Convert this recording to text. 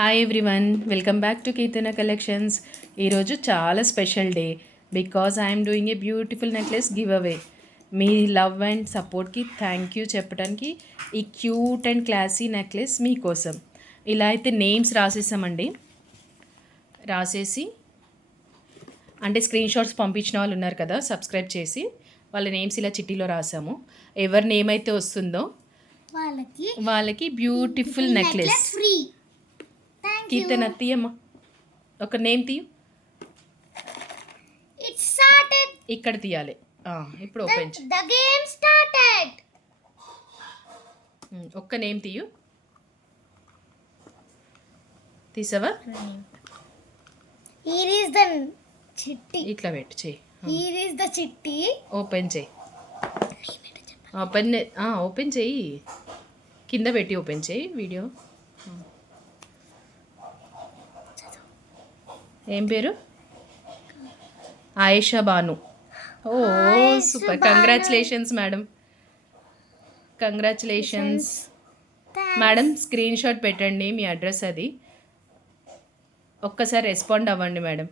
Hi everyone, welcome back to Keerthana collections. ఈరోజు చాలా special day because I'm doing a beautiful necklace giveaway. మీ love and సపోర్ట్కి thank you చెప్పడానికి ఈ cute and classy necklace మీకోసం. ఇలా అయితే నేమ్స్ రాసేసామండి. రాసేసి అంటే స్క్రీన్ షాట్స్ పంపించిన వాళ్ళు ఉన్నారు కదా, సబ్స్క్రైబ్ చేసి వాళ్ళ నేమ్స్ ఇలా చిట్టీలో రాసాము. ఎవరి నేమ్ అయితే వస్తుందో వాళ్ళకి బ్యూటిఫుల్ నెక్లెస్ ఫ్రీ. కీర్తన తీయమ్మా, ఒక నేమ్ తీయు. ఇక్కడ తీయాలి. ఇప్పుడు ఓపెన్ ఒక్క నేమ్ తీయు. తీసావా? ఇట్లా పెట్టు, చెయ్యి. ఓపెన్ చేయి. ఓపెన్ చేయి. కింద పెట్టి ఓపెన్ చేయి వీడియో. ఏం పేరు? Ayesha Banu. Oh super, congratulations madam, congratulations madam. Screenshot పెట్టండి మీ అడ్రస్, అది ఒక్కసారి రెస్పాండ్ అవ్వండి మేడం.